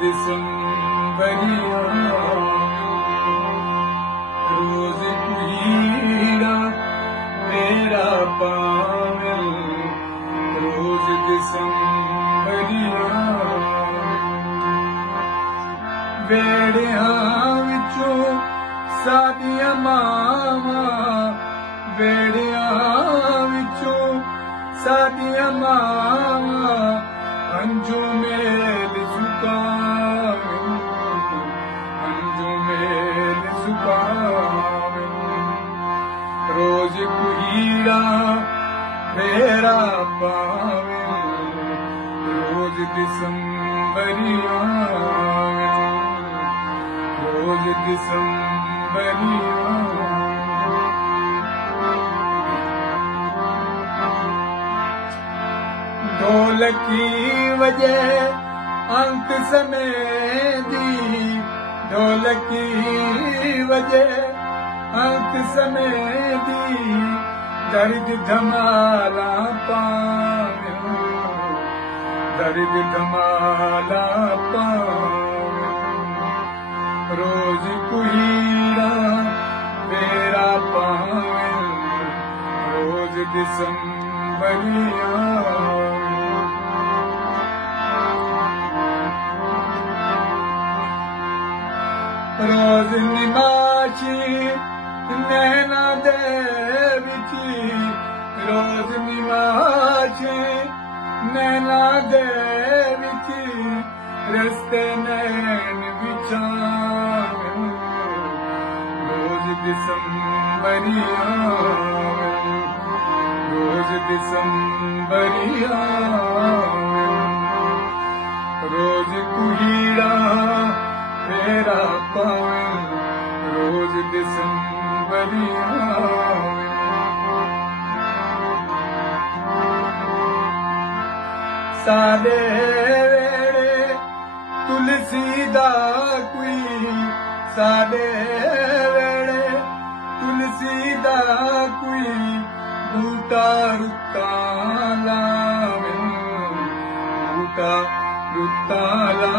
दिसंबरिया रोज कुहीड़ा मेरा पावल रोज दिसंबरिया वेड़िया विचों सादिया मावा वेड़िया विचों सादिया मावा अंजू मेल झुकावे रोज कुहीड़ा मेरा पावे रोज दिसंबरिया रोज दिसंबरिया ढोलकी वजह अंक समेदी ढोलकी वजह अंक समेदी दर्द धमाला पावे दर्द धमाला पावे रोज कुहीड़ा मेरा पावे रोज दिसंबरिया रोज निमाची नैना दे विची रोज निमाची नैना दे विची रस्ते नैन बिछावे रोज दिसंबरिया रोज दिसंबरिया रोज कुहीड़ा मेरा पावे रोज दिसंबरिया सादे वेड़े तुलसी दा कोई सादे वेड़े तुलसी दा कोई बूटा रुता लावे बूटा रुता लावे